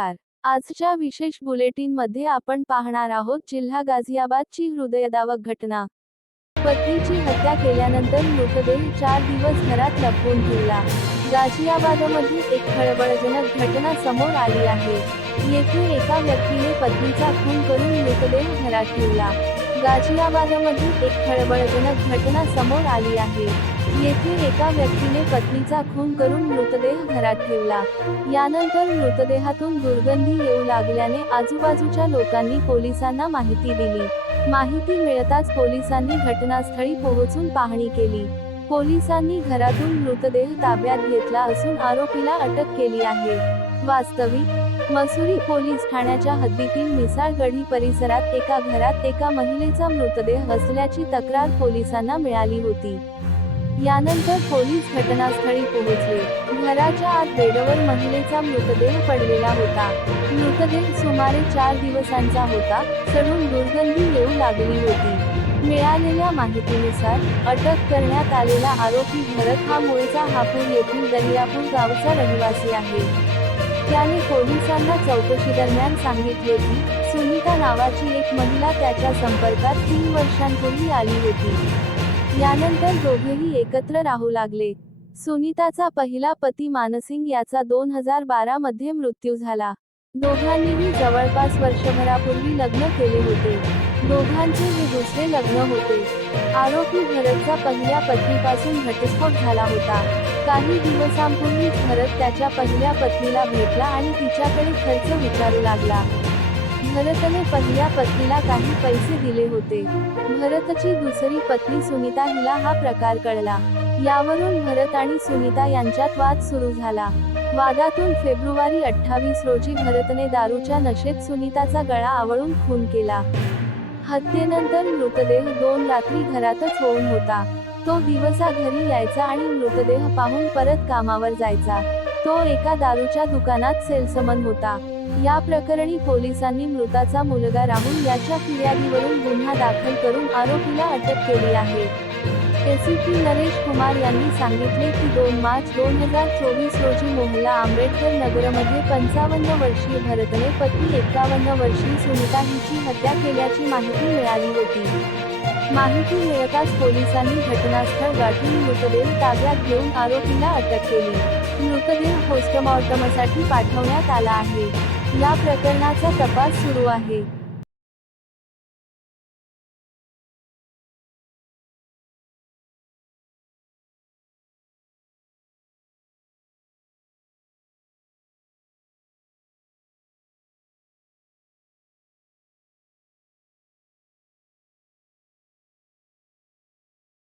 नमस्कार. आजच्या विशेष बुलेटिनमध्ये आपण पाहणार आहोत जिल्हा गाझियाबादची हृदयदावक घटना. पत्नीची हत्या केल्यानंतर मृतदेह चार दिवस घरात लपवून ठेवला. गाझियाबादमध्ये एक खळबळजनक घटना समोर आली आहे. येथे एका व्यक्तीने पत्नीचा खून करून मृतदेह घरात ठेवला. गाझियाबादमधील एक खळबळजनक घटना समोर आली आहे. येथे एका व्यक्तीने पत्नीचा खून करून मृतदेह घरात ठेवला. यानंतर मृतदेहातून दुर्गंधी येऊ लागल्याने आजूबाजूच्या लोकांनी पोलिसांना माहिती दिली. माहिती मिळताच पोलिसांनी घटनास्थळी पोहोचून पाहणी केली. पोलिसांनी घरातून मृतदेह ताब्यात घेतला असून आरोपीला अटक केली आहे. वास्तविक मसुरी पोलीस ठाण्याच्या हद्दीतील मिसाळगढी परिसरात एका घरात एका महिलेचा मृतदेह असल्याची तक्रार पोलिसांना मिळाली होती. यानंतर पोलीस घटनास्थळी पोहोचले. घराच्या आत बेडवर महिलेचा मृतदेह पडलेला होता. मृतदेह सुमारे चार दिवसांचा होता सडून दुर्गंधी येऊ लागली होती. मिळालेल्या माहितीनुसार अटक करण्यात आलेला आरोपी भरत हा मूळचा हापूर येथील दर्यापूर गावचा रहिवासी आहे. त्याने पोलिसांना चौकशी दरम्यान सांगितले की सुनीता नावाची एक महिला त्याच्या संपर्कात तीन वर्षांपूर्वी आली होती. यानंतर दोघेही एकत्र राहू लागले. सुनीताचा पहिला पती मानसिंग याचा दोन हजार बारा मध्ये मृत्यू झाला. दोघांनीही जवळपास वर्षभरापूर्वी लग्न केले होते. दोघांचे हे दुसरे लग्न होते. आरोपी भरतचा पहिल्या पत्नीपासून घटस्फोट झाला होता. काही दिवसांपूर्वीच भरत त्याच्या पहिल्या पत्नीला भेटला आणि तिच्याकडे खर्च विचारू लागला. भरतने पहिल्या पत्नीला काही पैसे दिले होते. भरतची दुसरी पत्नी सुनीता हिला हा प्रकार कळला. यावरून भरत आणि सुनीता यांच्यात वाद सुरू झाला. वादातून फेब्रुवारी अठ्ठावीस रोजी भरतने दारूच्या नशेत सुनीताचा गळा आवळून खून केला. हत्येनंतर मृतदेह दोन रात्री घरातच होऊन होता. तो दिवसा घरी यायचा आणि मृतदेह पाहून परत कामावर जायचा. तो एका दारूच्या दुकानात सेल्समन होता. या प्रकरणी पोलिसांनी मृताचा मुलगा राहुल याच्या फिर्यादीवरून गुन्हा दाखल करून आरोपीला अटक केली आहे. एसीपी नरेश कुमार यांनी सांगितले की दोन मार्च दोन हजार चोवीस रोजी मोहल्ला आंबेडकर नगरमध्ये पंचावन्न वर्षीय भरतने पत्नी एकावन्न वर्षीय सुनीता हिची हत्या केल्याची माहिती मिळाली होती. माहिती मिळताच पोलिसांनी घटनास्थळ गाठून मृतदेह ताब्यात घेऊन आरोपीला अटक केली. मृतदेह पोस्टमॉर्टमसाठी पाठवण्यात आला आहे. या प्रकरणाचा तपास सुरू आहे.